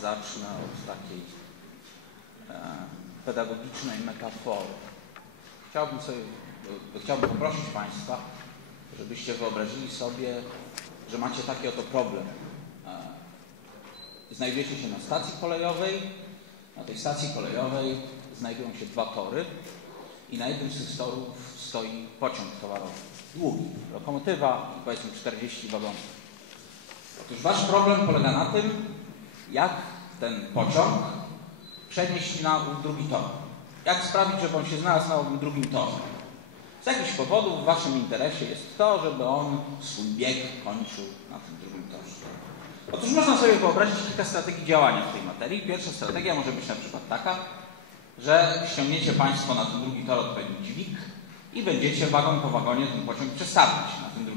zacznę od takiej e, pedagogicznej metafory. Chciałbym, sobie, chciałbym poprosić Państwa, żebyście wyobrazili sobie, że macie taki oto problem. E, znajdujecie się na stacji kolejowej. Na tej stacji kolejowej znajdują się dwa tory i na jednym z tych torów stoi pociąg towarowy. Długi, lokomotywa powiedzmy 40 wagonów. Otóż Wasz problem polega na tym, jak ten pociąg przenieść na drugi tor. Jak sprawić, żeby on się znalazł na drugim torze. Z jakichś powodów w Waszym interesie jest to, żeby on swój bieg kończył na tym drugim torze. Otóż można sobie wyobrazić kilka strategii działania w tej materii. Pierwsza strategia może być na przykład taka, że ściągniecie Państwo na ten drugi tor odpowiedni dźwig i będziecie wagon po wagonie ten pociąg przestawiać na tor.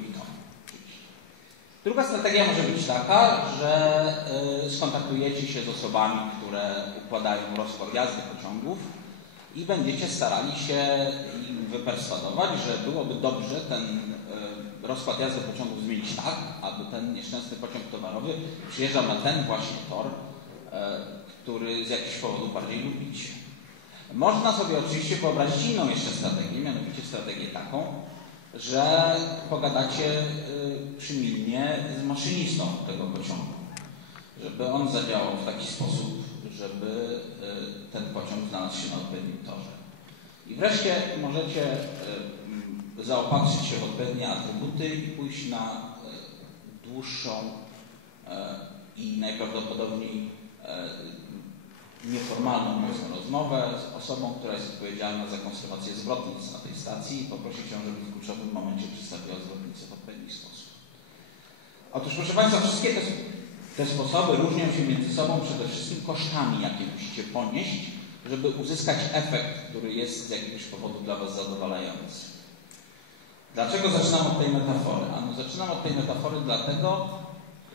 Druga strategia może być taka, że y, skontaktujecie się z osobami, które układają rozkład jazdy pociągów i będziecie starali się im wyperswadować, że byłoby dobrze ten y, rozkład jazdy pociągów zmienić tak, aby ten nieszczęsny pociąg towarowy przyjeżdżał na ten właśnie tor, y, który z jakichś powodów bardziej lubicie. Można sobie oczywiście wyobrazić inną jeszcze strategię, mianowicie strategię taką, że pogadacie y, przymilnie z maszynistą tego pociągu, żeby on zadziałał w taki sposób, żeby y, ten pociąg znalazł się na odpowiednim torze. I wreszcie możecie y, zaopatrzyć się w odpowiednie atrybuty i pójść na dłuższą i najprawdopodobniej nieformalną mocno rozmowę z osobą, która jest odpowiedzialna za konserwację zwrotnic na tej stacji i poprosić ją, żeby w kluczowym momencie przedstawiła zwrotnicę w odpowiedni sposób. Otóż proszę Państwa, wszystkie te, te sposoby różnią się między sobą przede wszystkim kosztami, jakie musicie ponieść, żeby uzyskać efekt, który jest z jakiegoś powodu dla Was zadowalający. Dlaczego zaczynam od tej metafory? Ano, zaczynam od tej metafory dlatego,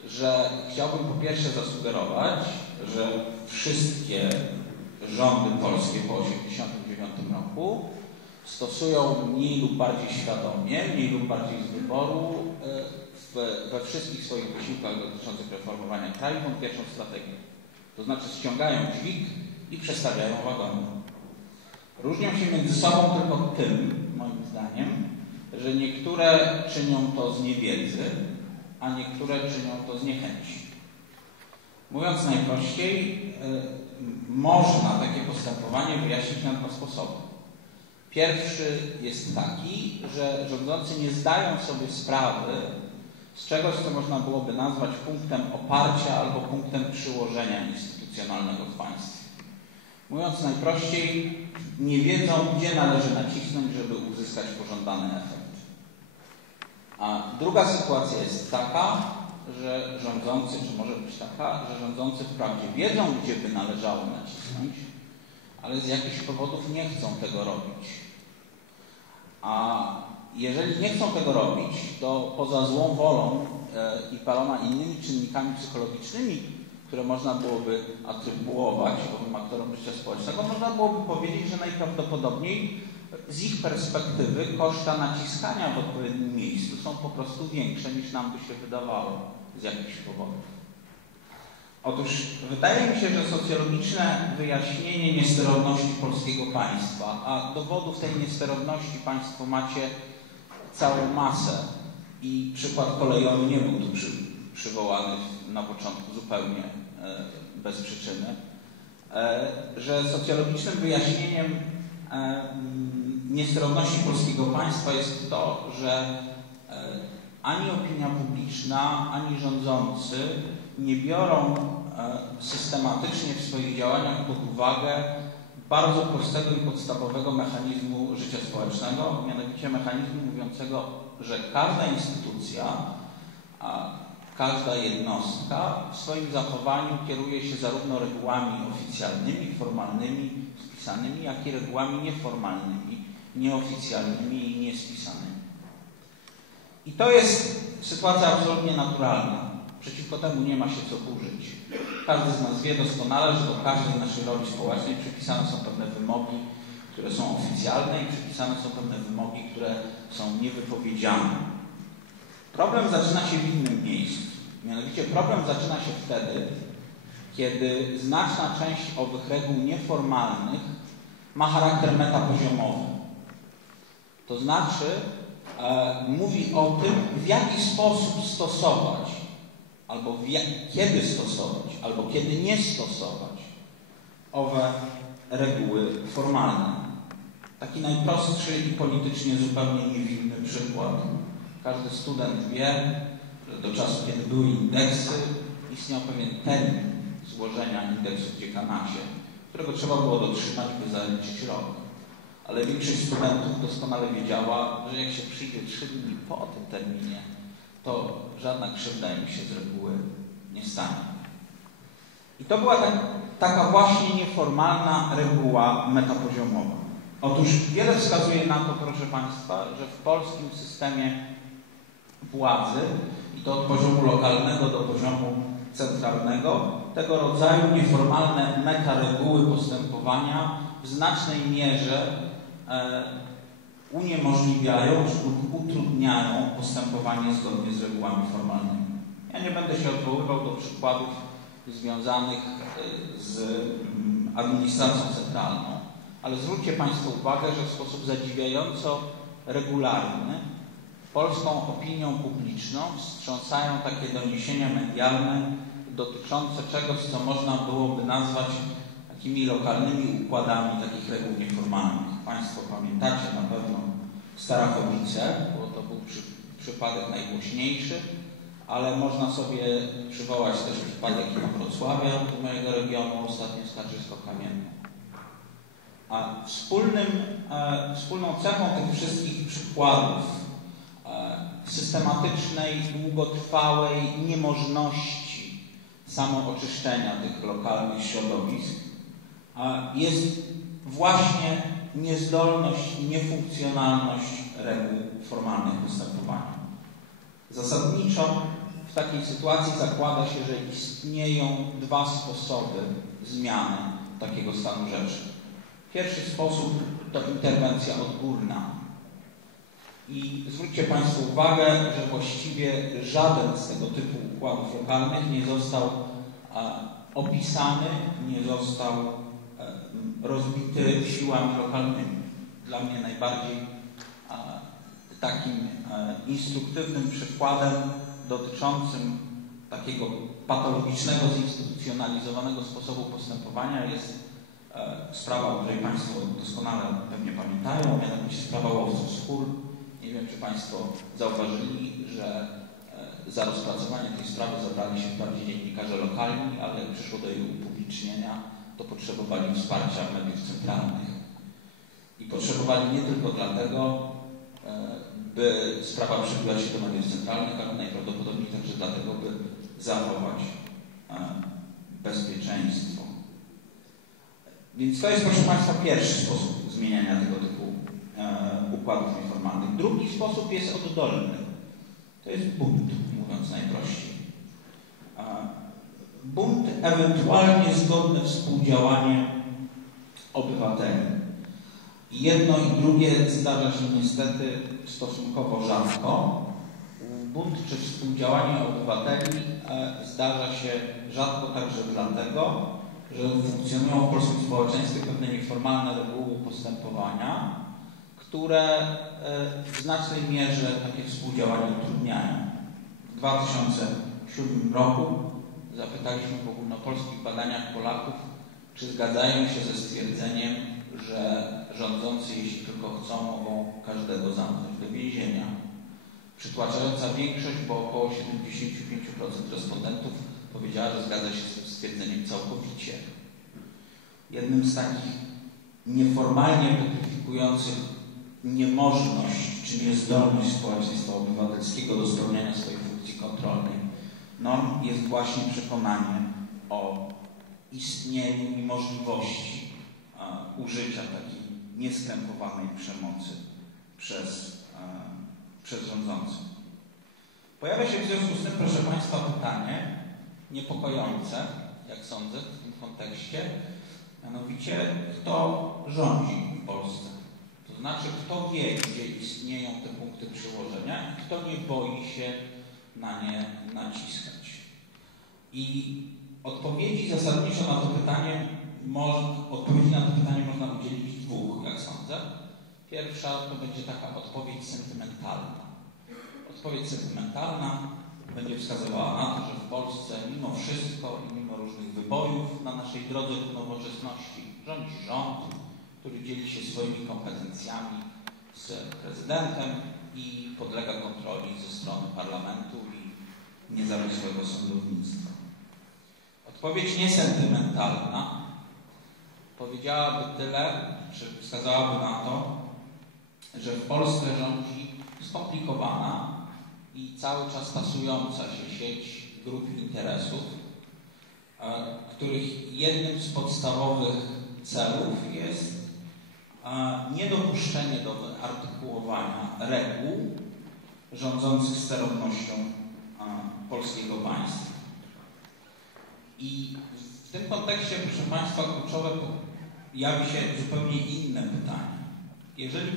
że chciałbym po pierwsze zasugerować, że wszystkie rządy polskie po 1989 roku stosują mniej lub bardziej świadomie, mniej lub bardziej z wyboru e, we wszystkich swoich wysiłkach dotyczących reformowania kraju tą pierwszą strategię. To znaczy ściągają dźwig i przestawiają wagony. Różnią się między sobą tylko tym, moim zdaniem, że niektóre czynią to z niewiedzy, a niektóre czynią to z niechęci. Mówiąc najprościej, y, można takie postępowanie wyjaśnić na dwa sposoby. Pierwszy jest taki, że rządzący nie zdają sobie sprawy z czegoś, co można byłoby nazwać punktem oparcia albo punktem przyłożenia instytucjonalnego w państwie. Mówiąc najprościej, nie wiedzą, gdzie należy nacisnąć, żeby uzyskać pożądany efekt. A druga sytuacja jest taka, że rządzący, czy może być taka, że rządzący wprawdzie wiedzą, gdzie by należało nacisnąć, ale z jakichś powodów nie chcą tego robić. A jeżeli nie chcą tego robić, to poza złą wolą e, i paroma innymi czynnikami psychologicznymi, które można byłoby atrybuować owym aktorom życia społecznego, można byłoby powiedzieć, że najprawdopodobniej z ich perspektywy koszta naciskania w odpowiednim miejscu są po prostu większe niż nam by się wydawało z jakichś powodów. Otóż wydaje mi się, że socjologiczne wyjaśnienie niesterowności polskiego państwa, a dowodów tej niesterowności Państwo macie całą masę i przykład kolejowy nie był tu przy, przywołany na początku zupełnie e, bez przyczyny, e, że socjologicznym wyjaśnieniem e, niesterowności polskiego państwa jest to, że e, ani opinia publiczna, ani rządzący nie biorą e, systematycznie w swoich działaniach pod uwagę bardzo prostego i podstawowego mechanizmu życia społecznego, mianowicie mechanizmu mówiącego, że każda instytucja, każda jednostka w swoim zachowaniu kieruje się zarówno regułami oficjalnymi, formalnymi, spisanymi, jak i regułami nieformalnymi, nieoficjalnymi i niespisanymi. I to jest sytuacja absolutnie naturalna. Przeciwko temu nie ma się co burzyć. Każdy z nas wie doskonale, że do każdej naszej roli społecznej przypisane są pewne wymogi, które są oficjalne i przypisane są pewne wymogi, które są niewypowiedziane. Problem zaczyna się w innym miejscu. Mianowicie problem zaczyna się wtedy, kiedy znaczna część owych reguł nieformalnych ma charakter metapoziomowy. To znaczy e, mówi o tym, w jaki sposób stosować, albo jak, kiedy stosować, albo kiedy nie stosować owe reguły formalne. Taki najprostszy i politycznie zupełnie niewinny przykład. Każdy student wie, że do czasu, kiedy były indeksy, istniał pewien termin złożenia indeksu w dziekanacie, którego trzeba było dotrzymać, by zaliczyć rok. Ale większość studentów doskonale wiedziała, że jak się przyjdzie trzy dni po tym terminie, to żadna krzywda im się z reguły nie stanie. I to była tak, taka właśnie nieformalna reguła metapoziomowa. Otóż wiele wskazuje na to, proszę Państwa, że w polskim systemie władzy, i to od poziomu lokalnego do poziomu centralnego, tego rodzaju nieformalne metareguły postępowania w znacznej mierze uniemożliwiają lub utrudniają postępowanie zgodnie z regułami formalnymi. Ja nie będę się odwoływał do przykładów związanych e, z mm, administracją centralną, ale zwróćcie Państwo uwagę, że w sposób zadziwiająco regularny polską opinią publiczną wstrząsają takie doniesienia medialne dotyczące czegoś, co można byłoby nazwać takimi lokalnymi układami takich reguł nieformalnych. Państwo pamiętacie na pewno Starachowice, bo to był przy, przypadek najgłośniejszy, ale można sobie przywołać też przypadek Wrocławia, mojego regionu, ostatnio Skarżysko-Kamienną. A wspólnym, e, wspólną cechą tych wszystkich przykładów e, systematycznej, długotrwałej niemożności samooczyszczenia tych lokalnych środowisk jest właśnie niezdolność niefunkcjonalność reguł formalnych postępowania. Zasadniczo w takiej sytuacji zakłada się, że istnieją dwa sposoby zmiany takiego stanu rzeczy. Pierwszy sposób to interwencja odgórna. I zwróćcie Państwo uwagę, że właściwie żaden z tego typu układów lokalnych nie został opisany, nie został rozbity siłami lokalnymi. Dla mnie najbardziej takim instruktywnym przykładem dotyczącym takiego patologicznego, zinstytucjonalizowanego sposobu postępowania jest E, sprawa, o której Państwo doskonale pewnie pamiętają, mianowicie sprawa łowców skór. Nie wiem, czy Państwo zauważyli, że e, za rozpracowanie tej sprawy zabrali się wprawdzie dziennikarze lokalni, ale przyszło do jej upublicznienia, to potrzebowali wsparcia mediów centralnych. I potrzebowali nie tylko dlatego, e, by sprawa przybyła się do mediów centralnych, ale najprawdopodobniej także dlatego, by zachować bezpieczeństwo więc to jest, proszę Państwa, pierwszy sposób zmieniania tego typu e, układów nieformalnych. Drugi sposób jest oddolny. To jest bunt, mówiąc najprościej. E, bunt, ewentualnie zgodne współdziałanie obywateli. Jedno i drugie zdarza się niestety stosunkowo rzadko. Bunt czy współdziałanie obywateli e, zdarza się rzadko także dlatego, że funkcjonują w polskim społeczeństwie pewne nieformalne reguły postępowania, które e, w znacznej mierze takie współdziałanie utrudniają. W 2007 roku zapytaliśmy w ogólnopolskich badaniach Polaków, czy zgadzają się ze stwierdzeniem, że rządzący, jeśli tylko chcą, mogą każdego zamknąć do więzienia. Przytłaczająca większość, bo około 75% respondentów powiedziała, że zgadza się z tym stwierdzeniem całkowicie. Jednym z takich nieformalnie petyfikujących niemożność czy niezdolność społeczeństwa obywatelskiego do spełniania swojej funkcji kontrolnej norm jest właśnie przekonanie o istnieniu i możliwości użycia takiej nieskrępowanej przemocy przez, przez rządzących. Pojawia się w związku z tym, proszę Państwa, pytanie, niepokojące, jak sądzę, w tym kontekście, mianowicie kto rządzi w Polsce. To znaczy, kto wie, gdzie istnieją te punkty przyłożenia i kto nie boi się na nie naciskać. I odpowiedzi zasadniczo na to pytanie, odpowiedzi na to pytanie można udzielić dwóch, jak sądzę. Pierwsza to będzie taka odpowiedź sentymentalna. Odpowiedź sentymentalna będzie wskazywała na to, że w Polsce mimo wszystko i mimo różnych wybojów na naszej drodze do nowoczesności rządzi rząd, który dzieli się swoimi kompetencjami z prezydentem i podlega kontroli ze strony parlamentu i niezawisłego sądownictwa. Odpowiedź niesentymentalna powiedziałaby tyle, czy wskazałaby na to, że w Polsce rządzi skomplikowana i cały czas tasująca się sieć grup interesów, e, których jednym z podstawowych celów jest niedopuszczenie do artykułowania reguł rządzących sterownością polskiego państwa. I w tym kontekście, proszę Państwa, kluczowe jawi się zupełnie inne pytanie. Jeżeli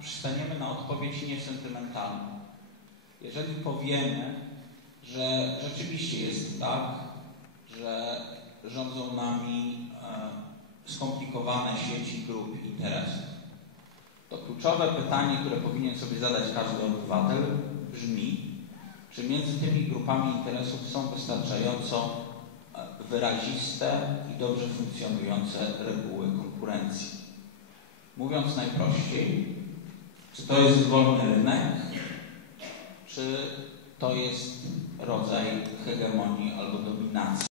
przystaniemy na odpowiedź niesentymentalną, jeżeli powiemy, że rzeczywiście jest tak, że rządzą nami e, skomplikowane sieci grup interesów, to kluczowe pytanie, które powinien sobie zadać każdy obywatel brzmi, czy między tymi grupami interesów są wystarczająco e, wyraziste i dobrze funkcjonujące reguły konkurencji. Mówiąc najprościej, czy to jest wolny rynek, czy to jest rodzaj hegemonii albo dominacji